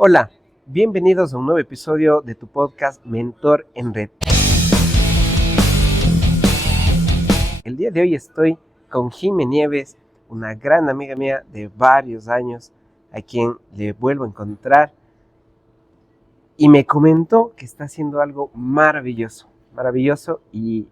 Hola, bienvenidos a un nuevo episodio de tu podcast Mentor en Red. El día de hoy estoy con Jime Nieves, una gran amiga mía de varios años, a quien le vuelvo a encontrar, y me comentó que está haciendo algo maravilloso y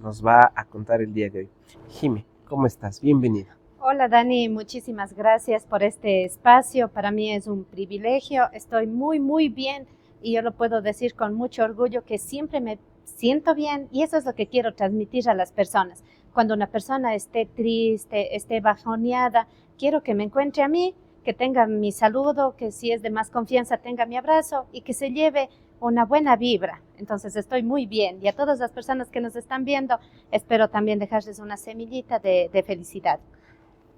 nos va a contar el día de hoy. Jime, ¿cómo estás? Bienvenida. Hola Dani, muchísimas gracias por este espacio. Para mí es un privilegio. Estoy muy bien y yo lo puedo decir con mucho orgullo que siempre me siento bien y eso es lo que quiero transmitir a las personas. Cuando una persona esté triste, esté bajoneada, quiero que me encuentre a mí, que tenga mi saludo, que si es de más confianza tenga mi abrazo y que se lleve una buena vibra. Entonces estoy muy bien y a todas las personas que nos están viendo espero también dejarles una semillita de felicidad.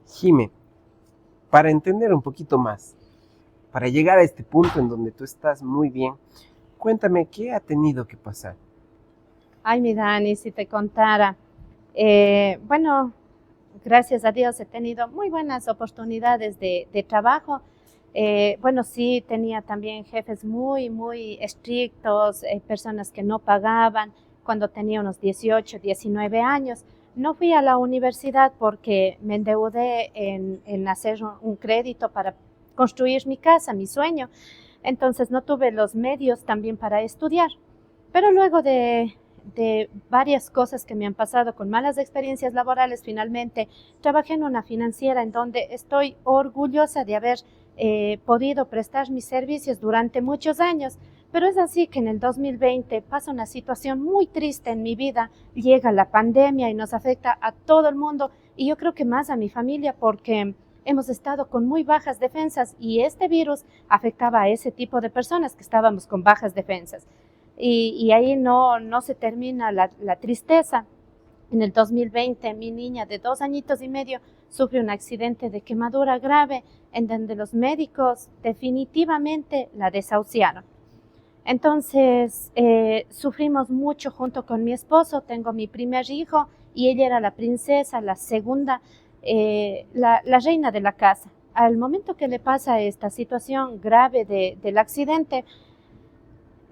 Jime, para entender un poquito más, para llegar a este punto en donde tú estás muy bien, cuéntame qué ha tenido que pasar. Ay, mi Dani, si te contara. Bueno, gracias a Dios he tenido muy buenas oportunidades de trabajo. Bueno, sí, tenía también jefes muy estrictos, personas que no pagaban cuando tenía unos 18, 19 años. No fui a la universidad porque me endeudé en hacer un crédito para construir mi casa, mi sueño. Entonces no tuve los medios también para estudiar. Pero luego de varias cosas que me han pasado con malas experiencias laborales, finalmente trabajé en una financiera en donde estoy orgullosa de haber podido prestar mis servicios durante muchos años. Pero es así que en el 2020 pasa una situación muy triste en mi vida, llega la pandemia y nos afecta a todo el mundo y yo creo que más a mi familia porque hemos estado con muy bajas defensas y este virus afectaba a ese tipo de personas que estábamos con bajas defensas. Y ahí no se termina la tristeza. En el 2020, mi niña de 2 añitos y medio sufre un accidente de quemadura grave en donde los médicos definitivamente la desahuciaron. Entonces, sufrimos mucho junto con mi esposo. Tengo mi primer hijo y ella era la princesa, la segunda, la reina de la casa. Al momento que le pasa esta situación grave del accidente,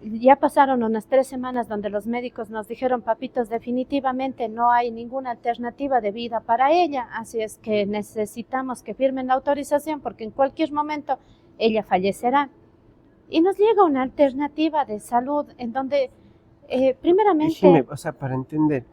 ya pasaron unas 3 semanas donde los médicos nos dijeron, papitos, definitivamente no hay ninguna alternativa de vida para ella, así es que necesitamos que firmen la autorización porque en cualquier momento ella fallecerá. Y nos llega una alternativa de salud en donde, Jime, primeramente, o sea, para entender,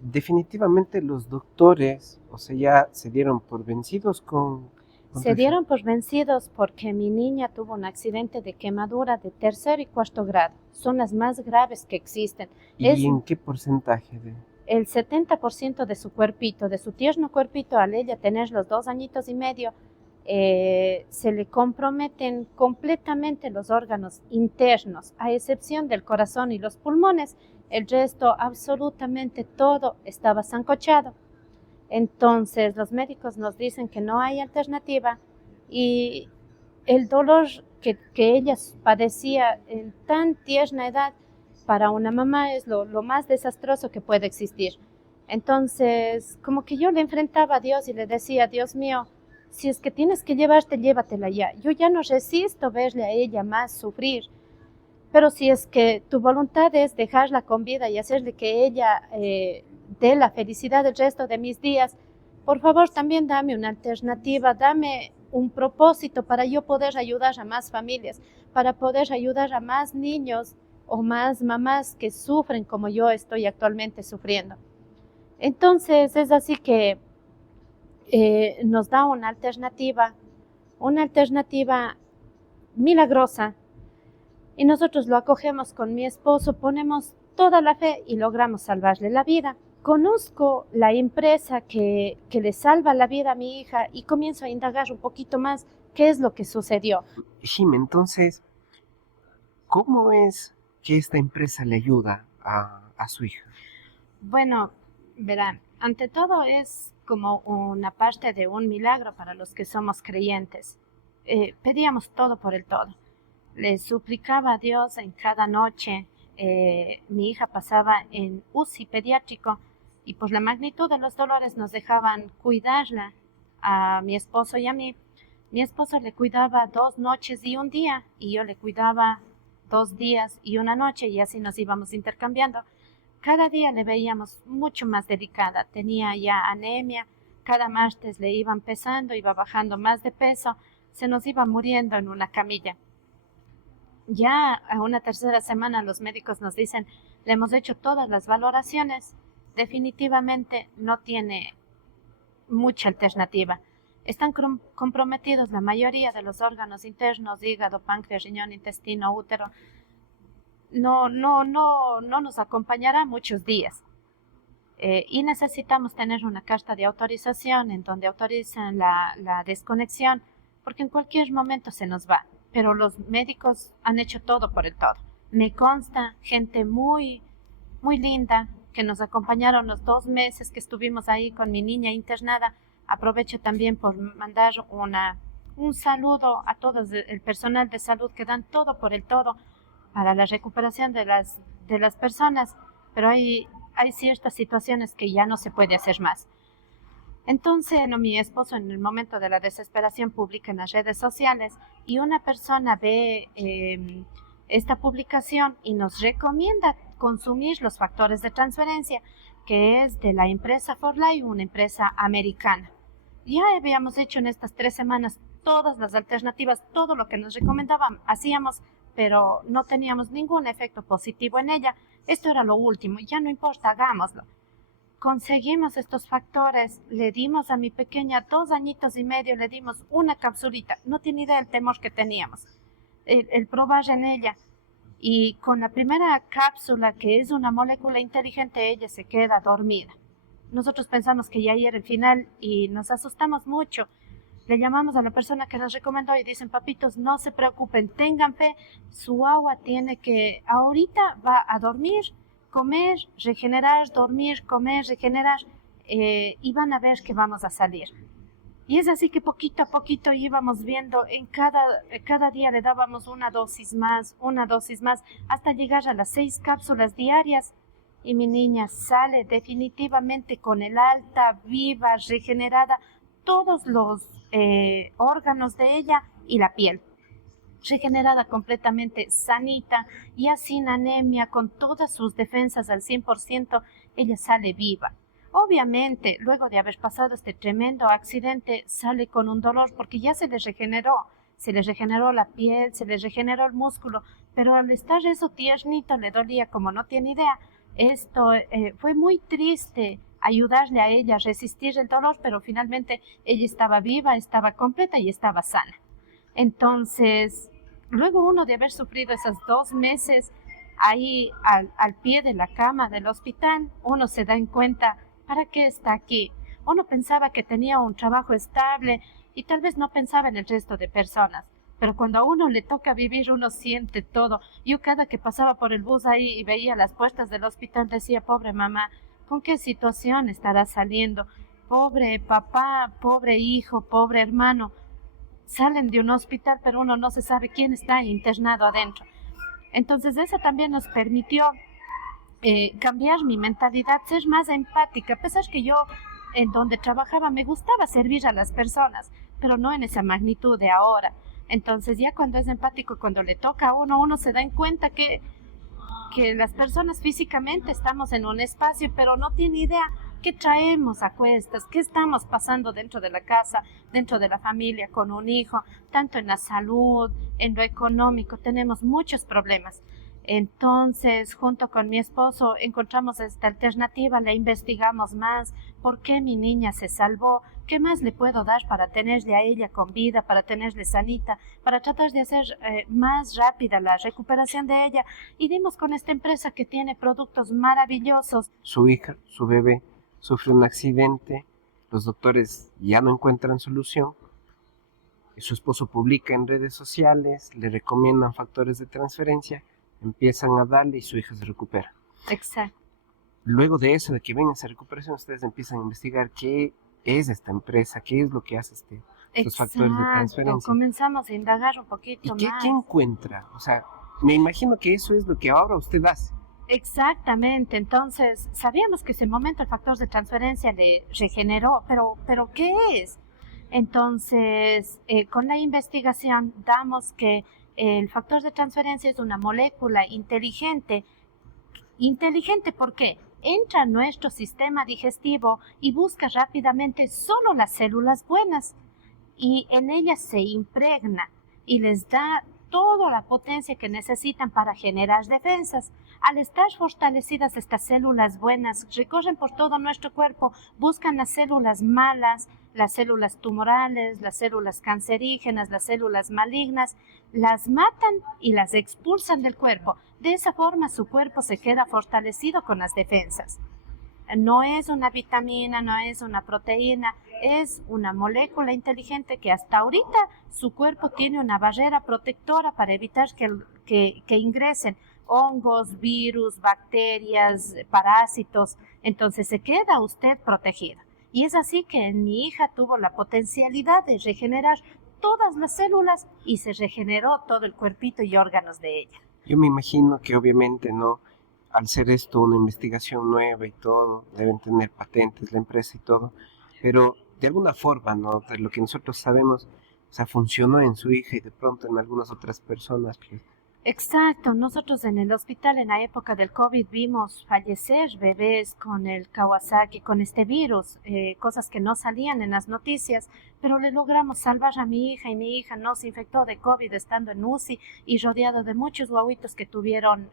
definitivamente los doctores, o sea, ya se dieron por vencidos con tu se hija. dieron por vencidos porque mi niña tuvo un accidente de quemadura de tercer y cuarto grado. Son las más graves que existen. ¿Y Es en qué porcentaje de? el 70% de su cuerpito, de su tierno cuerpito, al ella tener los 2 añitos y medio, se le comprometen completamente los órganos internos, a excepción del corazón y los pulmones. El resto, absolutamente todo, estaba sancochado. Entonces, los médicos nos dicen que no hay alternativa y el dolor que ella padecía en tan tierna edad para una mamá es lo más desastroso que puede existir. Entonces, como que yo le enfrentaba a Dios y le decía, Dios mío, si es que tienes que llevarte, llévatela ya. Yo ya no resisto verle a ella más sufrir, pero si es que tu voluntad es dejarla con vida y hacerle que ella dé la felicidad el resto de mis días, por favor también dame una alternativa, dame un propósito para yo poder ayudar a más familias, para poder ayudar a más niños o más mamás que sufren como yo estoy actualmente sufriendo. Entonces es así que nos da una alternativa milagrosa y nosotros lo acogemos con mi esposo, ponemos toda la fe y logramos salvarle la vida. Conozco la empresa que le salva la vida a mi hija y comienzo a indagar un poquito más qué es lo que sucedió. Jime, entonces, ¿cómo es que esta empresa le ayuda a su hija? Bueno, verán, ante todo es como una parte de un milagro para los que somos creyentes. Pedíamos todo por el todo. Le suplicaba a Dios en cada noche. Mi hija pasaba en UCI pediátrico y por la magnitud de los dolores nos dejaban cuidarla a mi esposo y a mí. Mi esposo le cuidaba 2 noches y un día, y yo le cuidaba 2 días y una noche, y así nos íbamos intercambiando. Cada día le veíamos mucho más delicada, tenía ya anemia, cada martes le iban pesando, iba bajando más de peso, se nos iba muriendo en una camilla. Ya a una tercera semana los médicos nos dicen, le hemos hecho todas las valoraciones, definitivamente no tiene mucha alternativa. Están comprometidos la mayoría de los órganos internos, hígado, páncreas, riñón, intestino, útero. No nos acompañará muchos días. Y necesitamos tener una carta de autorización en donde autorizan la desconexión, porque en cualquier momento se nos va. Pero los médicos han hecho todo por el todo. Me consta, gente muy, muy linda, que nos acompañaron los 2 meses que estuvimos ahí con mi niña internada. Aprovecho también por mandar un saludo a todo el personal de salud que dan todo por el todo para la recuperación de las personas, pero hay ciertas situaciones que ya no se puede hacer más. Entonces, mi esposo en el momento de la desesperación publica en las redes sociales y una persona ve esta publicación y nos recomienda consumir los factores de transferencia, que es de la empresa ForLife, una empresa americana. Ya habíamos hecho en estas 3 semanas todas las alternativas, todo lo que nos recomendaban, hacíamos, pero no teníamos ningún efecto positivo en ella. Esto era lo último, ya no importa, hagámoslo. Conseguimos estos factores, le dimos a mi pequeña 2 añitos y medio, le dimos una capsulita, no tiene idea del temor que teníamos, el probar en ella. Y con la primera cápsula, que es una molécula inteligente, ella se queda dormida. Nosotros pensamos que ya era el final y nos asustamos mucho. Le llamamos a la persona que nos recomendó y dicen, papitos, no se preocupen, tengan fe, su agua tiene que, ahorita va a dormir, comer, regenerar, dormir, comer, regenerar, y van a ver que vamos a salir. Y es así que poquito a poquito íbamos viendo, en cada día le dábamos una dosis más, hasta llegar a las 6 cápsulas diarias. Y mi niña sale definitivamente con el alta, viva, regenerada, todos los órganos de ella y la piel. Regenerada completamente, sanita, ya sin anemia, con todas sus defensas al 100%, ella sale viva. Obviamente, luego de haber pasado este tremendo accidente, sale con un dolor porque ya se le regeneró la piel, se le regeneró el músculo, pero al estar eso tiernito le dolía como no tiene idea. Esto fue muy triste ayudarle a ella a resistir el dolor, pero finalmente ella estaba viva, estaba completa y estaba sana. Entonces, luego uno de haber sufrido esos 2 meses ahí al pie de la cama del hospital, uno se da en cuenta, ¿para qué está aquí? Uno pensaba que tenía un trabajo estable y tal vez no pensaba en el resto de personas. Pero cuando a uno le toca vivir, uno siente todo. Yo cada que pasaba por el bus ahí y veía las puertas del hospital decía, pobre mamá, ¿con qué situación estará saliendo? Pobre papá, pobre hijo, pobre hermano. Salen de un hospital, pero uno no se sabe quién está internado adentro. Entonces eso también nos permitió cambiar mi mentalidad, ser más empática. A pesar que yo en donde trabajaba me gustaba servir a las personas, pero no en esa magnitud de ahora. Entonces ya cuando es empático, cuando le toca a uno se da en cuenta que las personas físicamente estamos en un espacio, pero no tiene idea qué traemos a cuestas, qué estamos pasando dentro de la casa, dentro de la familia, con un hijo, tanto en la salud, en lo económico, tenemos muchos problemas. Entonces, junto con mi esposo, encontramos esta alternativa, la investigamos más, por qué mi niña se salvó, qué más le puedo dar para tenerle a ella con vida, para tenerle sanita, para tratar de hacer más rápida la recuperación de ella. Y dimos con esta empresa que tiene productos maravillosos. Su hija, su bebé, sufre un accidente, los doctores ya no encuentran solución. Su esposo publica en redes sociales, le recomiendan factores de transferencia, empiezan a darle y su hija se recupera. Exacto. Luego de eso, de que venga esa recuperación, ustedes empiezan a investigar qué es esta empresa, qué es lo que hace estos factores de transferencia. Comenzamos a indagar un poquito ¿Y más. qué encuentra? O sea, me imagino que eso es lo que ahora usted hace. Exactamente, entonces sabíamos que ese momento el factor de transferencia le regeneró, pero ¿qué es? Entonces, con la investigación damos que el factor de transferencia es una molécula inteligente. Inteligente, ¿por qué? Entra a nuestro sistema digestivo y busca rápidamente solo las células buenas y en ellas se impregna y les da toda la potencia que necesitan para generar defensas. Al estar fortalecidas estas células buenas, recorren por todo nuestro cuerpo, buscan las células malas, las células tumorales, las células cancerígenas, las células malignas, las matan y las expulsan del cuerpo. De esa forma su cuerpo se queda fortalecido con las defensas. No es una vitamina, no es una proteína, es una molécula inteligente que hasta ahorita su cuerpo tiene una barrera protectora para evitar que ingresen hongos, virus, bacterias, parásitos. Entonces se queda usted protegido. Y es así que mi hija tuvo la potencialidad de regenerar todas las células y se regeneró todo el cuerpito y órganos de ella. Yo me imagino que obviamente no, al ser esto una investigación nueva y todo, deben tener patentes la empresa y todo, pero de alguna forma, ¿no? De lo que nosotros sabemos, o sea, funcionó en su hija y de pronto en algunas otras personas, pues. Exacto, nosotros en el hospital en la época del COVID vimos fallecer bebés con el Kawasaki, con este virus, cosas que no salían en las noticias, pero le logramos salvar a mi hija y mi hija no se infectó de COVID estando en UCI y rodeado de muchos guaguitos que tuvieron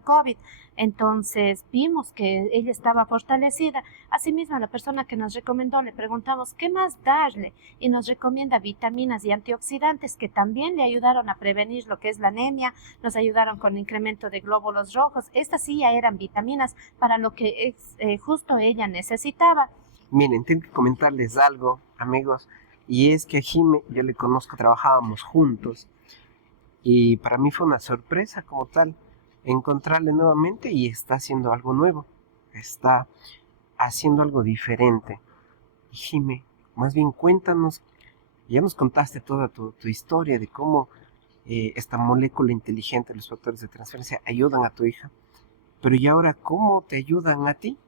COVID. Entonces vimos que ella estaba fortalecida. Asimismo, a la persona que nos recomendó le preguntamos qué más darle y nos recomienda vitaminas y antioxidantes que también le ayudaron a prevenir lo que es la anemia, nos ayudaron con incremento de glóbulos rojos. Estas sí ya eran vitaminas para lo que justo ella necesitaba. Miren, tengo que comentarles algo, amigos, y es que a Jime, yo le conozco, trabajábamos juntos, y para mí fue una sorpresa como tal encontrarle nuevamente y está haciendo algo nuevo, está haciendo algo diferente. Y Jime, más bien cuéntanos, ya nos contaste toda tu historia de cómo esta molécula inteligente, los factores de transferencia ayudan a tu hija, pero ¿y ahora cómo te ayudan a ti?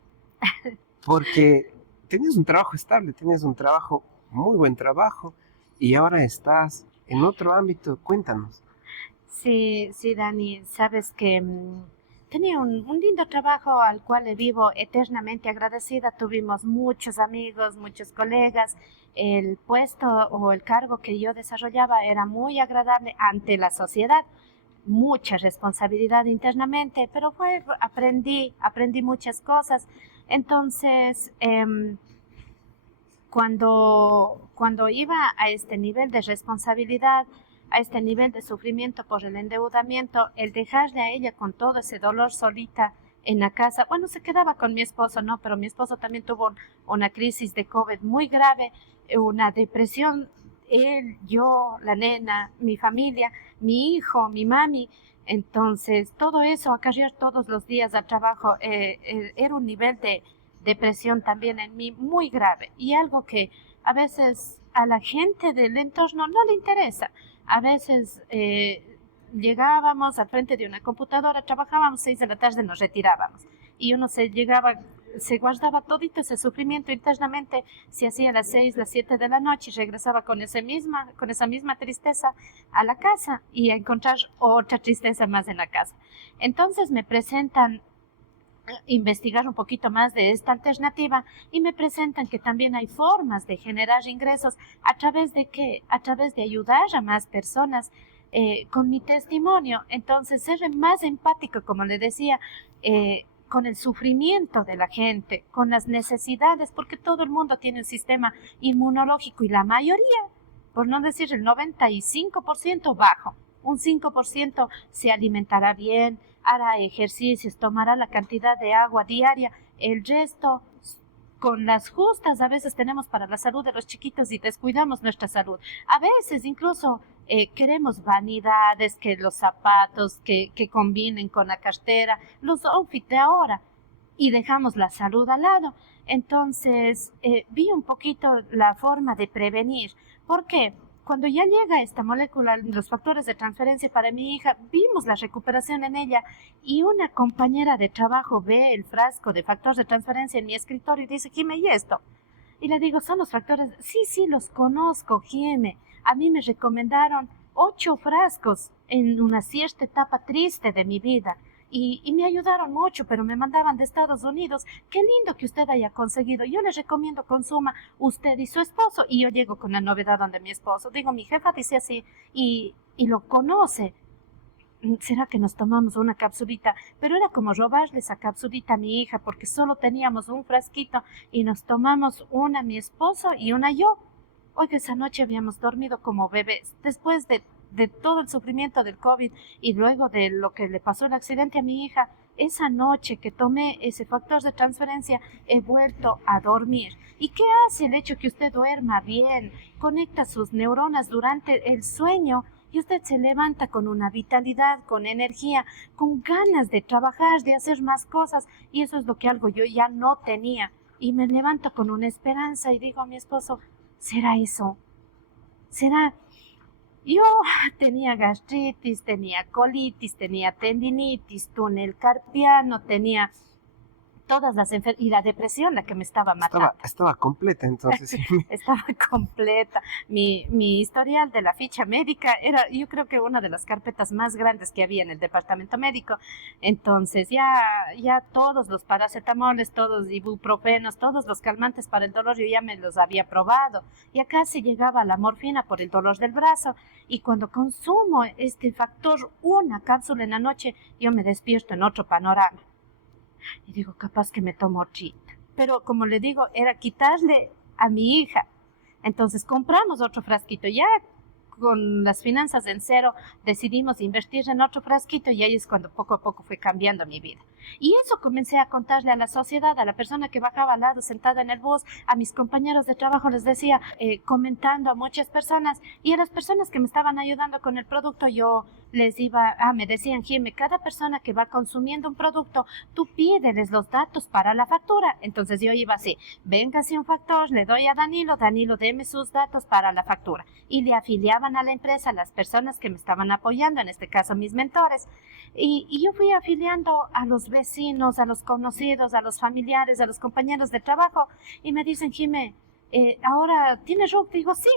Porque tenías un trabajo estable, tenías un trabajo, muy buen trabajo, y ahora estás en otro ámbito. Cuéntanos. Sí, Dani, sabes que tenía un lindo trabajo al cual le vivo eternamente agradecida. Tuvimos muchos amigos, muchos colegas. El puesto o el cargo que yo desarrollaba era muy agradable ante la sociedad. Mucha responsabilidad internamente, pero aprendí muchas cosas. Entonces, cuando iba a este nivel de responsabilidad, a este nivel de sufrimiento por el endeudamiento, el dejarle a ella con todo ese dolor solita en la casa, bueno, se quedaba con mi esposo, ¿no? Pero mi esposo también tuvo una crisis de COVID muy grave, una depresión, él, yo, la nena, mi familia, mi hijo, mi mami. Entonces, todo eso, acarrear todos los días al trabajo, era un nivel de depresión también en mí muy grave y algo que a veces a la gente del entorno no le interesa. A veces llegábamos al frente de una computadora, trabajábamos 6 de la tarde, nos retirábamos y uno se guardaba todito ese sufrimiento internamente, se hacía a las 6, las 7 de la noche y regresaba con esa misma tristeza a la casa y a encontrar otra tristeza más en la casa. Entonces me presentan investigar un poquito más de esta alternativa y me presentan que también hay formas de generar ingresos a través de qué, a través de ayudar a más personas con mi testimonio. Entonces ser más empático, como le decía, con el sufrimiento de la gente, con las necesidades, porque todo el mundo tiene un sistema inmunológico y la mayoría, por no decir el 95% bajo. Un 5% se alimentará bien, hará ejercicios, tomará la cantidad de agua diaria. El resto, con las justas, a veces tenemos para la salud de los chiquitos y descuidamos nuestra salud. A veces incluso queremos vanidades, que los zapatos que combinen con la cartera, los outfits de ahora, y dejamos la salud al lado. Entonces, vi un poquito la forma de prevenir. ¿Por qué? Cuando ya llega esta molécula, los factores de transferencia para mi hija, vimos la recuperación en ella y una compañera de trabajo ve el frasco de factores de transferencia en mi escritorio y dice, Jime, ¿y esto? Y le digo, ¿son los factores? Sí, los conozco, Jime. A mí me recomendaron 8 frascos en una cierta etapa triste de mi vida. Y me ayudaron mucho, pero me mandaban de Estados Unidos. Qué lindo que usted haya conseguido. Yo les recomiendo consuma usted y su esposo. Y yo llego con la novedad donde mi esposo. Digo, mi jefa dice así y lo conoce. ¿Será que nos tomamos una capsulita? Pero era como robarle esa capsulita a mi hija porque solo teníamos un frasquito y nos tomamos una mi esposo y una yo. Oiga, esa noche habíamos dormido como bebés. Después de todo el sufrimiento del COVID y luego de lo que le pasó el accidente a mi hija, esa noche que tomé ese factor de transferencia he vuelto a dormir. ¿Y qué hace el hecho que usted duerma bien? Conecta sus neuronas durante el sueño y usted se levanta con una vitalidad, con energía, con ganas de trabajar, de hacer más cosas. Y eso es lo que algo yo ya no tenía. Y me levanto con una esperanza y digo a mi esposo, ¿será eso? ¿Será? Yo tenía gastritis, tenía colitis, tenía tendinitis, túnel carpiano, tenía todas las enfermedades y la depresión la que me estaba matando. Estaba completa entonces. Estaba completa. Mi historial de la ficha médica era, yo creo que una de las carpetas más grandes que había en el departamento médico. Entonces ya todos los paracetamoles, todos ibuprofenos, todos los calmantes para el dolor yo ya me los había probado. Y acá se llegaba a la morfina por el dolor del brazo. Y cuando consumo este factor, una cápsula en la noche, yo me despierto en otro panorama. Y digo, capaz que me tomo otrita. Pero como le digo, era quitarle a mi hija. Entonces compramos otro frasquito. Ya con las finanzas en cero decidimos invertir en otro frasquito y ahí es cuando poco a poco fue cambiando mi vida. Y eso comencé a contarle a la sociedad, a la persona que bajaba al lado sentada en el bus, a mis compañeros de trabajo les decía, comentando a muchas personas y a las personas que me estaban ayudando con el producto yo les iba, me decían, Jime, cada persona que va consumiendo un producto, tú pídeles los datos para la factura. Entonces yo iba así, véngase un factor, le doy a Danilo, deme sus datos para la factura. Y le afiliaban a la empresa las personas que me estaban apoyando, en este caso mis mentores. Y yo fui afiliando a los vecinos, a los conocidos, a los familiares, a los compañeros de trabajo. Y me dicen, Jime, ahora ¿tiene RUC? Digo, sí,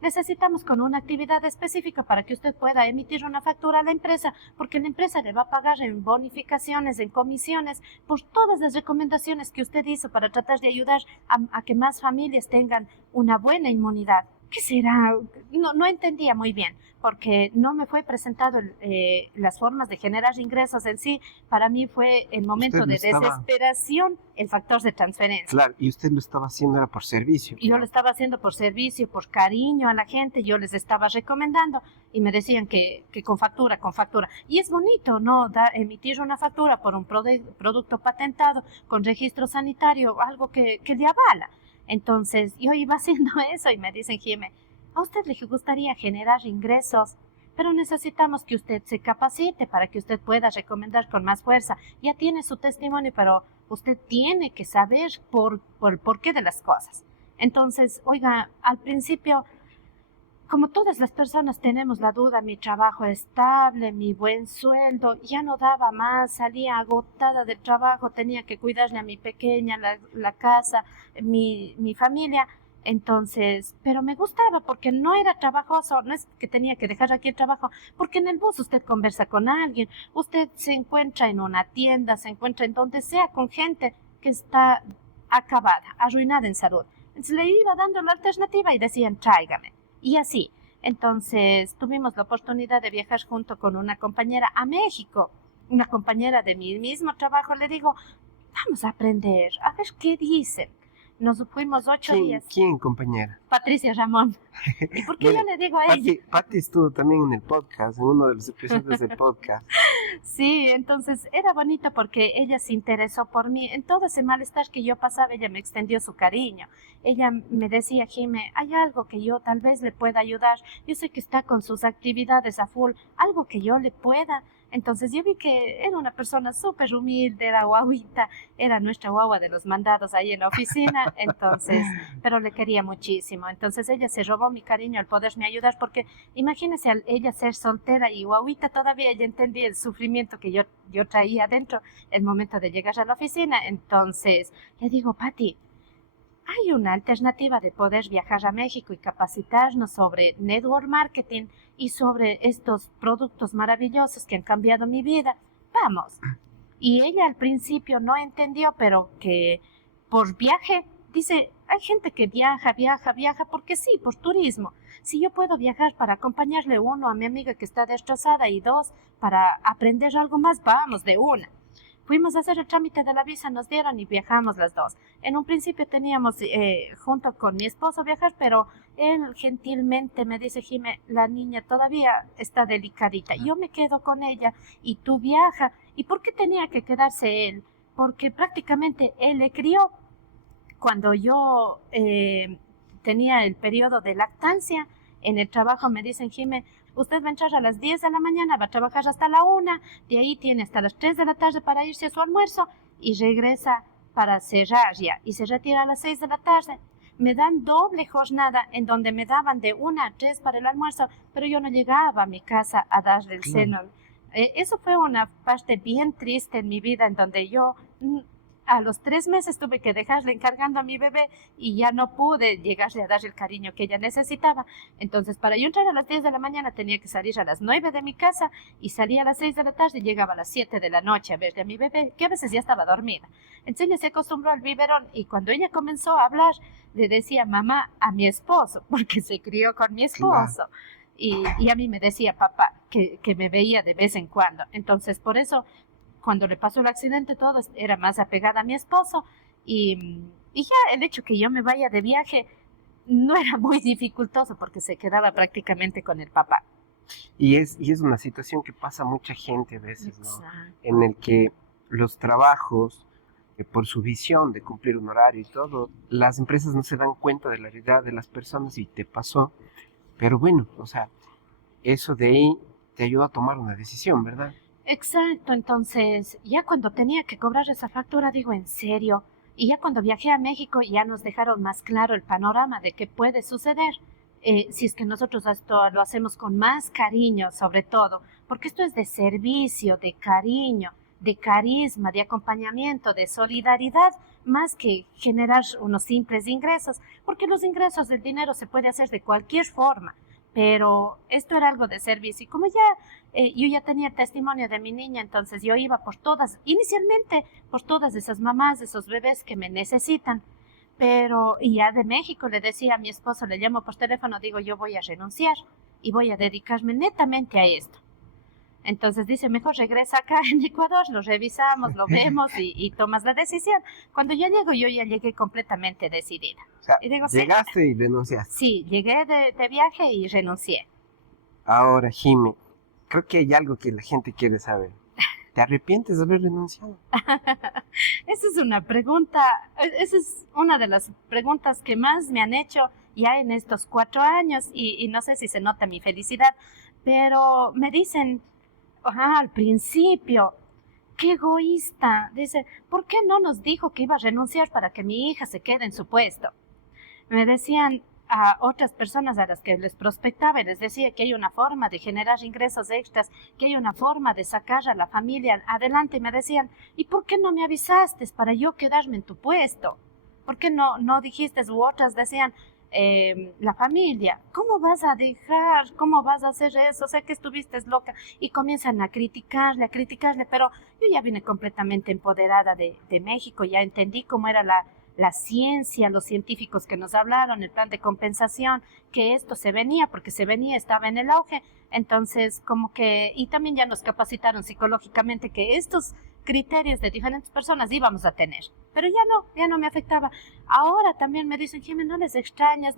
necesitamos con una actividad específica para que usted pueda emitir una factura a la empresa, porque la empresa le va a pagar en bonificaciones, en comisiones, por todas las recomendaciones que usted hizo para tratar de ayudar a que más familias tengan una buena inmunidad. ¿Qué será? No entendía muy bien, porque no me fue presentado las formas de generar ingresos en sí. Para mí fue el momento de desesperación, el factor de transferencia. Claro, y usted lo estaba haciendo era por servicio. Yo lo estaba haciendo por servicio, por cariño a la gente, yo les estaba recomendando y me decían que con factura. Y es bonito, ¿no? Emitir una factura por un producto patentado con registro sanitario, algo que le avala. Entonces yo iba haciendo eso y me dicen, Jime, a usted le gustaría generar ingresos, pero necesitamos que usted se capacite para que usted pueda recomendar con más fuerza. Ya tiene su testimonio, pero usted tiene que saber por el porqué de las cosas. Entonces, oiga, al principio, como todas las personas tenemos la duda, mi trabajo estable, mi buen sueldo, ya no daba más, salía agotada del trabajo, tenía que cuidarle a mi pequeña, la casa, mi familia. Entonces, pero me gustaba porque no era trabajoso, no es que tenía que dejar aquí el trabajo, porque en el bus usted conversa con alguien, usted se encuentra en una tienda, se encuentra en donde sea con gente que está acabada, arruinada en salud. Entonces le iba dando la alternativa y decían, tráigame. Y así, entonces tuvimos la oportunidad de viajar junto con una compañera a México, una compañera de mi mismo trabajo. Le digo, vamos a aprender, a ver qué dicen. Nos fuimos 8 días. ¿Quién, compañera? Patricia Ramón. ¿Y por qué yo le digo a ella? Pati estuvo también en el podcast, en uno de los episodios del podcast. Sí, entonces era bonito porque ella se interesó por mí. En todo ese malestar que yo pasaba, ella me extendió su cariño. Ella me decía, Jime, hay algo que yo tal vez le pueda ayudar. Yo sé que está con sus actividades a full, algo que yo le pueda. Entonces yo vi que era una persona súper humilde, era guaguita, era nuestra guagua de los mandados ahí en la oficina, entonces, pero le quería muchísimo. Entonces ella se robó mi cariño al poderme ayudar, porque imagínese al ella ser soltera y guaguita todavía, ella entendía el sufrimiento que yo traía adentro el momento de llegar a la oficina. Entonces le digo, Pati, hay una alternativa de poder viajar a México y capacitarnos sobre network marketing y sobre estos productos maravillosos que han cambiado mi vida. Vamos. Y ella al principio no entendió, pero que por viaje, dice, hay gente que viaja, porque sí, por turismo. Si yo puedo viajar para acompañarle, uno, a mi amiga que está destrozada, y dos, para aprender algo más, vamos, de una. Fuimos a hacer el trámite de la visa, nos dieron y viajamos las dos. En un principio teníamos junto con mi esposo viajar, pero él gentilmente me dice, Jimé, la niña todavía está delicadita, yo me quedo con ella y tú viaja. ¿Y por qué tenía que quedarse él? Porque prácticamente él le crió. Cuando yo tenía el periodo de lactancia, en el trabajo me dicen, Jimé, usted va a entrar a las 10 de la mañana, va a trabajar hasta la 1, de ahí tiene hasta las 3 de la tarde para irse a su almuerzo y regresa para cerrar ya y se retira a las 6 de la tarde. Me dan doble jornada en donde me daban de 1 a 3 para el almuerzo, pero yo no llegaba a mi casa a darle el seno. Eso fue una parte bien triste en mi vida en donde yo a los 3 meses tuve que dejarle encargando a mi bebé y ya no pude llegarle a dar el cariño que ella necesitaba. Entonces, para yo entrar a las 10 de la mañana tenía que salir a las 9 de mi casa y salía a las 6 de la tarde y llegaba a las 7 de la noche a verle a mi bebé, que a veces ya estaba dormida. Entonces ella se acostumbró al biberón y cuando ella comenzó a hablar, le decía mamá a mi esposo, porque se crió con mi esposo. Y a mí me decía papá, que me veía de vez en cuando. Entonces, por eso, cuando le pasó el accidente, todo era más apegada a mi esposo y ya el hecho que yo me vaya de viaje no era muy dificultoso porque se quedaba prácticamente con el papá. Y es una situación que pasa a mucha gente a veces, ¿no? Exacto. En el que los trabajos, por su visión de cumplir un horario y todo, las empresas no se dan cuenta de la realidad de las personas y te pasó. Pero bueno, o sea, eso de ahí te ayuda a tomar una decisión, ¿verdad? Exacto, entonces ya cuando tenía que cobrar esa factura, digo, ¿en serio? Y ya cuando viajé a México ya nos dejaron más claro el panorama de qué puede suceder si es que nosotros esto lo hacemos con más cariño, sobre todo, porque esto es de servicio, de cariño, de carisma, de acompañamiento, de solidaridad, más que generar unos simples ingresos, porque los ingresos del dinero se puede hacer de cualquier forma. Pero esto era algo de servicio y como ya yo ya tenía el testimonio de mi niña, entonces yo iba por todas, inicialmente por todas esas mamás, de esos bebés que me necesitan, pero y ya de México le decía a mi esposo, le llamo por teléfono, digo yo voy a renunciar y voy a dedicarme netamente a esto. Entonces dice, mejor regresa acá en Ecuador, lo revisamos, lo vemos y tomas la decisión. Cuando ya llego, yo ya llegué completamente decidida. O sea, y digo, llegaste y renunciaste. Sí, llegué de viaje y renuncié. Ahora, Jimmy, creo que hay algo que la gente quiere saber. ¿Te arrepientes de haber renunciado? Esa es una pregunta, esa es una de las preguntas que más me han hecho ya en estos 4 años y no sé si se nota mi felicidad, pero me dicen, al principio, qué egoísta. Dice, ¿por qué no nos dijo que iba a renunciar para que mi hija se quede en su puesto? Me decían a otras personas a las que les prospectaba y les decía que hay una forma de generar ingresos extras, que hay una forma de sacar a la familia adelante. Y me decían, ¿y por qué no me avisaste para yo quedarme en tu puesto? ¿Por qué no dijiste? U otras decían, la familia, ¿cómo vas a dejar? ¿Cómo vas a hacer eso? Sé que estuviste loca. Y comienzan a criticarle, pero yo ya vine completamente empoderada de México, ya entendí cómo era la ciencia, los científicos que nos hablaron, el plan de compensación, que esto se venía, porque se venía, estaba en el auge. Entonces, como que, y también ya nos capacitaron psicológicamente que estos criterios de diferentes personas íbamos a tener, pero ya no me afectaba. Ahora también me dicen, Jimmy, no extrañas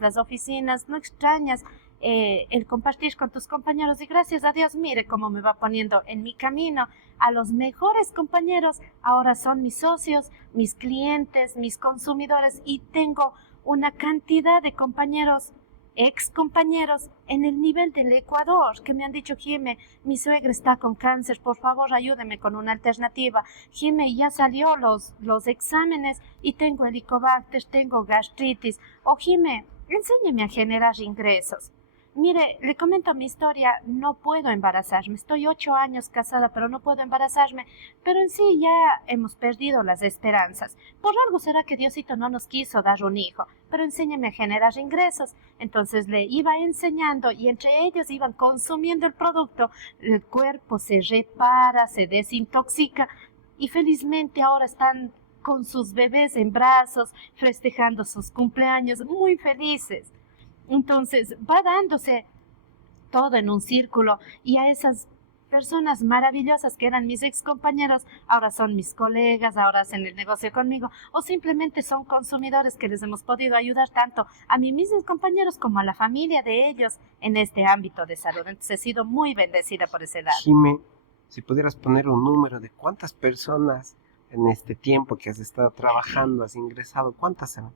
las oficinas, no extrañas el compartir con tus compañeros, y gracias a Dios, mire cómo me va poniendo en mi camino a los mejores compañeros. Ahora son mis socios, mis clientes, mis consumidores, y tengo una cantidad de compañeros, ex compañeros en el nivel del Ecuador que me han dicho, Jimé, mi suegra está con cáncer, por favor ayúdeme con una alternativa. Jimé, ya salió los exámenes y tengo helicobacter, tengo gastritis. O Jimé, enséñeme a generar ingresos. Mire, le comento mi historia, no puedo embarazarme, estoy 8 años casada, pero no puedo embarazarme, pero en sí ya hemos perdido las esperanzas. Por algo será que Diosito no nos quiso dar un hijo, pero enséñame a generar ingresos. Entonces le iba enseñando y entre ellos iban consumiendo el producto, el cuerpo se repara, se desintoxica y felizmente ahora están con sus bebés en brazos, festejando sus cumpleaños, muy felices. Entonces va dándose todo en un círculo y a esas personas maravillosas que eran mis ex compañeros, ahora son mis colegas, ahora hacen el negocio conmigo o simplemente son consumidores que les hemos podido ayudar tanto a mis mismos compañeros como a la familia de ellos en este ámbito de salud. Entonces he sido muy bendecida por ese lado. Jime, si pudieras poner un número de cuántas personas en este tiempo que has estado trabajando has ingresado, ¿cuántas serán?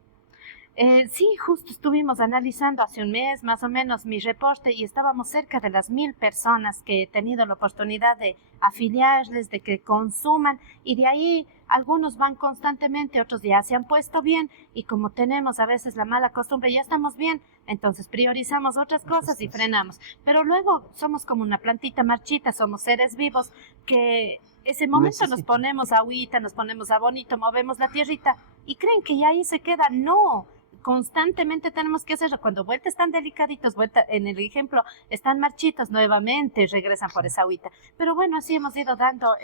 Sí, justo estuvimos analizando hace un mes más o menos mi reporte y estábamos cerca de las 1000 personas que he tenido la oportunidad de afiliarles, de que consuman y de ahí algunos van constantemente, otros ya se han puesto bien y como tenemos a veces la mala costumbre, ya estamos bien, entonces priorizamos otras cosas y frenamos. Pero luego somos como una plantita marchita, somos seres vivos que ese momento nos ponemos agüita, nos ponemos a bonito, movemos la tierrita y creen que ya ahí se queda. No, constantemente tenemos que hacerlo. Cuando vuelta están delicaditos, vuelta, en el ejemplo, están marchitos, nuevamente regresan por esa agüita. Pero bueno, así hemos ido dando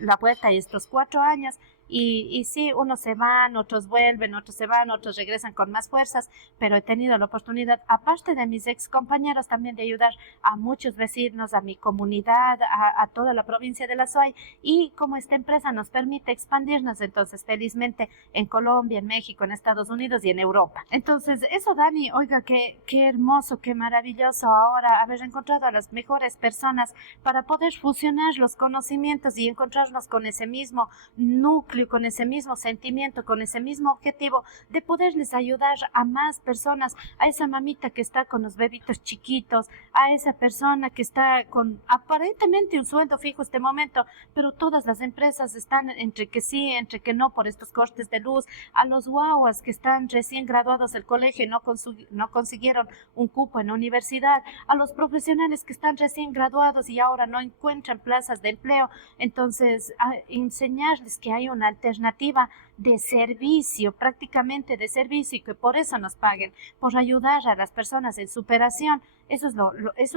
la vuelta estos 4 años y sí, unos se van, otros vuelven, otros se van, otros regresan con más fuerzas, pero he tenido la oportunidad, aparte de mis ex compañeros, también de ayudar a muchos vecinos, a mi comunidad, a toda la provincia de La Suay, y como esta empresa nos permite expandirnos, entonces felizmente en Colombia, en México, en Estados Unidos y en Europa. Entonces eso, Dani, oiga, qué hermoso, qué maravilloso ahora haber encontrado a las mejores personas para poder fusionar los conocimientos y encontrarnos con ese mismo núcleo, con ese mismo sentimiento, con ese mismo objetivo de poderles ayudar a más personas, a esa mamita que está con los bebitos chiquitos, a esa persona que está con aparentemente un sueldo fijo este momento, pero todas las empresas están entre que sí, entre que no por estos cortes de luz, a los guaguas que están recién graduados del colegio y no consiguieron un cupo en la universidad, a los profesionales que están recién graduados y ahora no encuentran plazas de empleo. Entonces, enseñarles que hay una alternativa de servicio, prácticamente de servicio, y que por eso nos paguen, por ayudar a las personas en superación. Eso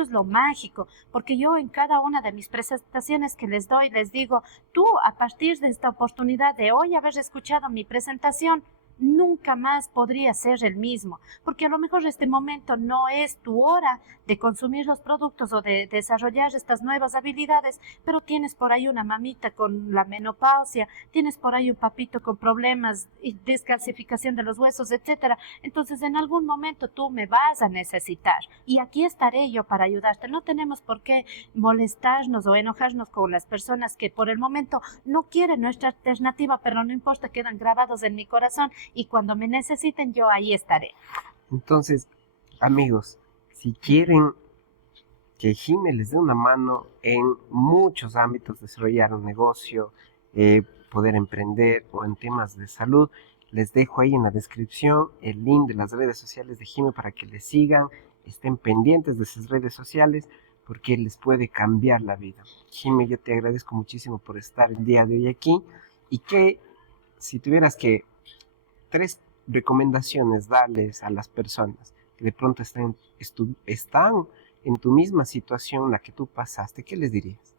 es lo mágico, porque yo en cada una de mis presentaciones que les doy, les digo, tú a partir de esta oportunidad de hoy haber escuchado mi presentación, nunca más podría ser el mismo, porque a lo mejor este momento no es tu hora de consumir los productos o de desarrollar estas nuevas habilidades, pero tienes por ahí una mamita con la menopausia, tienes por ahí un papito con problemas y descalcificación de los huesos, etcétera. Entonces en algún momento tú me vas a necesitar y aquí estaré yo para ayudarte. No tenemos por qué molestarnos o enojarnos con las personas que por el momento no quieren nuestra alternativa, pero no importa, quedan grabados en mi corazón y cuando me necesiten yo ahí estaré. Entonces, amigos, si quieren que Jime les dé una mano en muchos ámbitos, desarrollar un negocio, poder emprender o en temas de salud, les dejo ahí en la descripción el link de las redes sociales de Jime para que les sigan, estén pendientes de sus redes sociales porque les puede cambiar la vida. Jime, yo te agradezco muchísimo por estar el día de hoy aquí y que si tuvieras que 3 recomendaciones darles a las personas que de pronto están en tu misma situación, la que tú pasaste, ¿qué les dirías?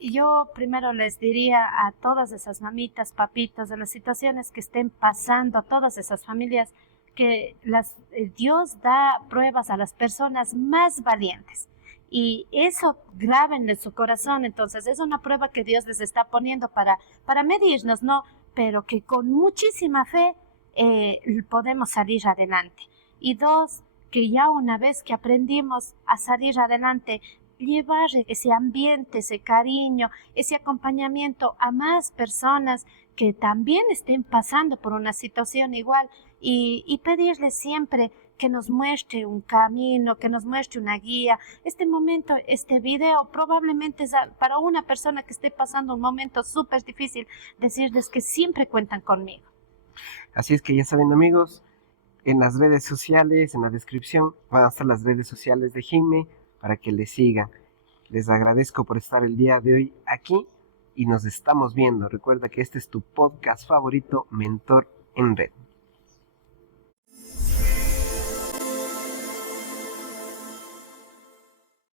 Yo primero les diría a todas esas mamitas, papitos, de las situaciones que estén pasando, a todas esas familias, que Dios da pruebas a las personas más valientes. Y eso graben en su corazón. Entonces es una prueba que Dios les está poniendo para medirnos, ¿no? Pero que con muchísima fe podemos salir adelante. Y 2, que ya una vez que aprendimos a salir adelante, llevar ese ambiente, ese cariño, ese acompañamiento a más personas que también estén pasando por una situación igual y pedirles siempre que nos muestre un camino, que nos muestre una guía. Este momento, este video probablemente es para una persona que esté pasando un momento súper difícil, decirles que siempre cuentan conmigo. Así es que ya saben, amigos, En las redes sociales, en la descripción, van a estar las redes sociales de Jime para que le sigan. Les agradezco por estar el día de hoy aquí y nos estamos viendo. Recuerda que este es tu podcast favorito, Mentor en Red.